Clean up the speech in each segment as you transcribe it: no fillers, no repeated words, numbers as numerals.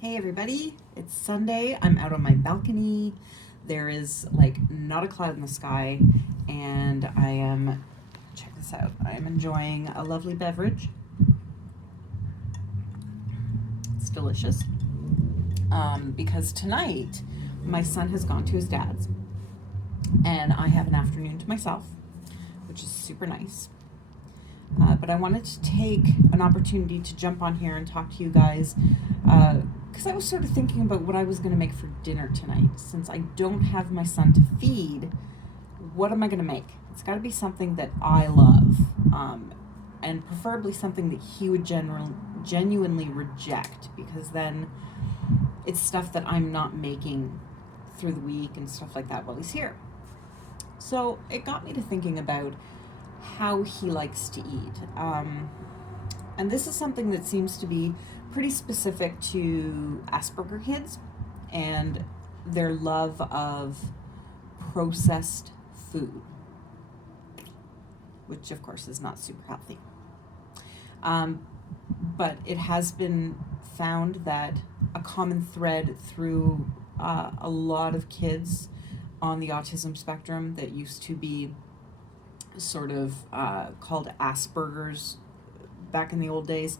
Hey everybody, it's Sunday. I'm out on my balcony. There is like not a cloud in the sky, and check this out, I am enjoying a lovely beverage. It's delicious. Because tonight my son has gone to his dad's, and I have an afternoon to myself, which is super nice. But I wanted to take an opportunity to jump on here and talk to you guys because I was sort of thinking about what I was going to make for dinner tonight. Since I don't have my son to feed, what am I going to make? It's got to be something that I love, and preferably something that he would genuinely reject, because then it's stuff that I'm not making through the week and stuff like that while he's here. So it got me to thinking about how he likes to eat. And this is something that seems to be pretty specific to Asperger kids and their love of processed food, which of course is not super healthy. But it has been found that a common thread through a lot of kids on the autism spectrum that used to be sort of called Asperger's back in the old days,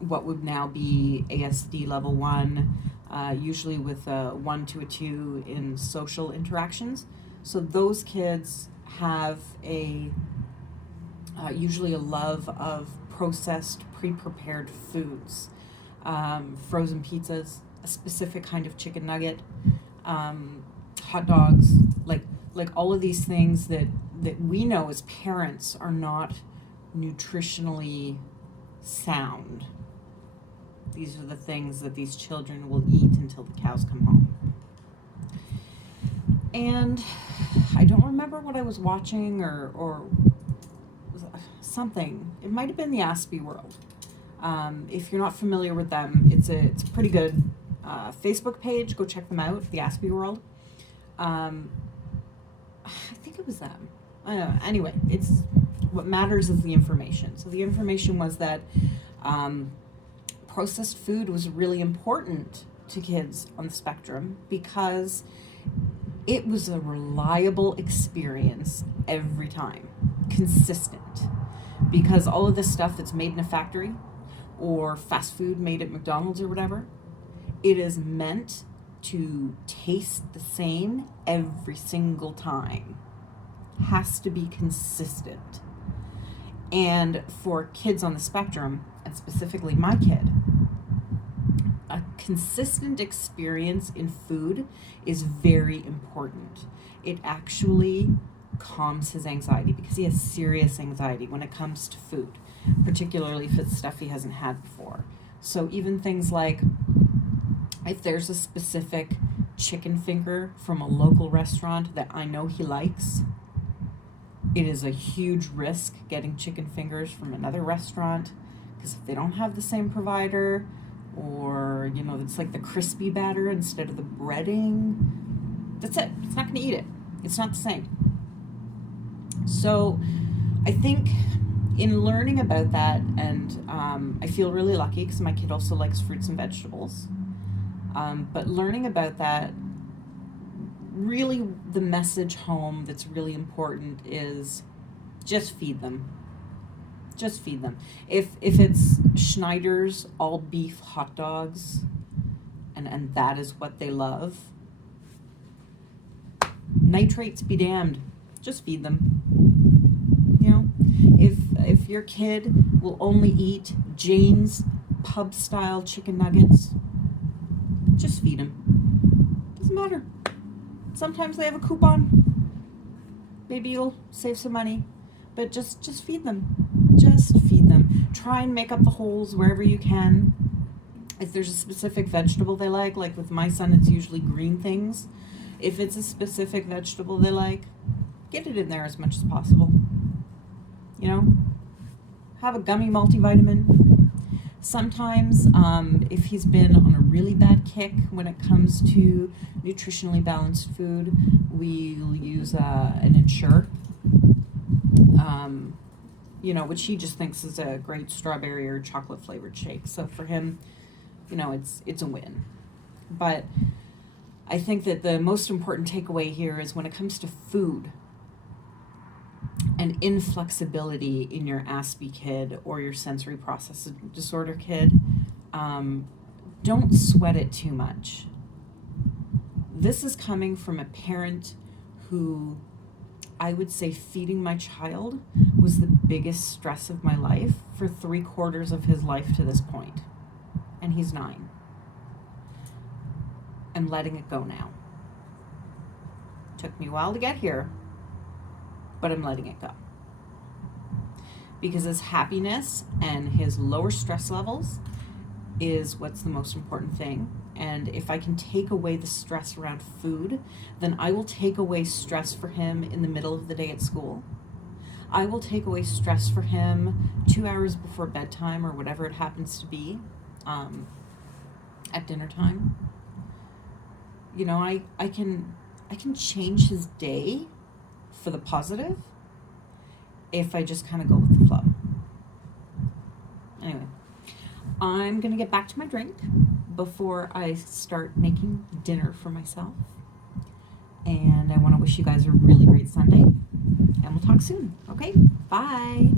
what would now be ASD level 1, usually with a 1 to a 2 in social interactions. So those kids have usually a love of processed, pre-prepared foods, frozen pizzas, a specific kind of chicken nugget, hot dogs, like all of these things that we know as parents are not nutritionally sound. These are the things that these children will eat until the cows come home. And I don't remember what I was watching or something. It might have been the Aspie World. If you're not familiar with them, it's a pretty good Facebook page. Go check them out, the Aspie World. I think it was them. I don't know. Anyway, it's what matters is the information. So the information was that processed food was really important to kids on the spectrum because it was a reliable experience every time, consistent. Because all of this stuff that's made in a factory or fast food made at McDonald's or whatever, it is meant to taste the same every single time. Has to be consistent. And for kids on the spectrum, and specifically my kid, a consistent experience in food is very important. It actually calms his anxiety because he has serious anxiety when it comes to food, particularly if it's stuff he hasn't had before. So even things like if there's a specific chicken finger from a local restaurant that I know he likes, it is a huge risk getting chicken fingers from another restaurant, because if they don't have the same provider, or it's like the crispy batter instead of the breading, that's it. It's not going to eat it. It's not the same. So I think in learning about that, and I feel really lucky because my kid also likes fruits and vegetables, but learning about that, really the message home that's really important is just feed them. Just feed them. If it's Schneider's all beef hot dogs and that is what they love, nitrates be damned. Just feed them. If your kid will only eat Jane's pub style chicken nuggets, just feed him. Doesn't matter. Sometimes they have a coupon. Maybe you'll save some money, but just feed them. Just feed them. Try and make up the holes wherever you can. If there's a specific vegetable they like with my son, it's usually green things. If it's a specific vegetable they like, get it in there as much as possible. Have a gummy multivitamin. Sometimes, if he's been on a really bad kick when it comes to nutritionally balanced food, we'll use an Ensure, which he just thinks is a great strawberry or chocolate flavored shake. So for him, it's a win. But I think that the most important takeaway here is when it comes to food and inflexibility in your Aspie kid or your sensory processing disorder kid, don't sweat it too much. This is coming from a parent who, I would say, feeding my child was the biggest stress of my life for 3/4 of his life to this point. And he's 9. I'm letting it go now. Took me a while to get here, but I'm letting it go. Because his happiness and his lower stress levels is what's the most important thing. And if I can take away the stress around food, then I will take away stress for him in the middle of the day at school. I will take away stress for him 2 hours before bedtime or whatever it happens to be, at dinner time. I can change his day for the positive if I just kind of go with the flow. Anyway, I'm going to get back to my drink before I start making dinner for myself. And I want to wish you guys a really great Sunday. And we'll talk soon. Okay? Bye.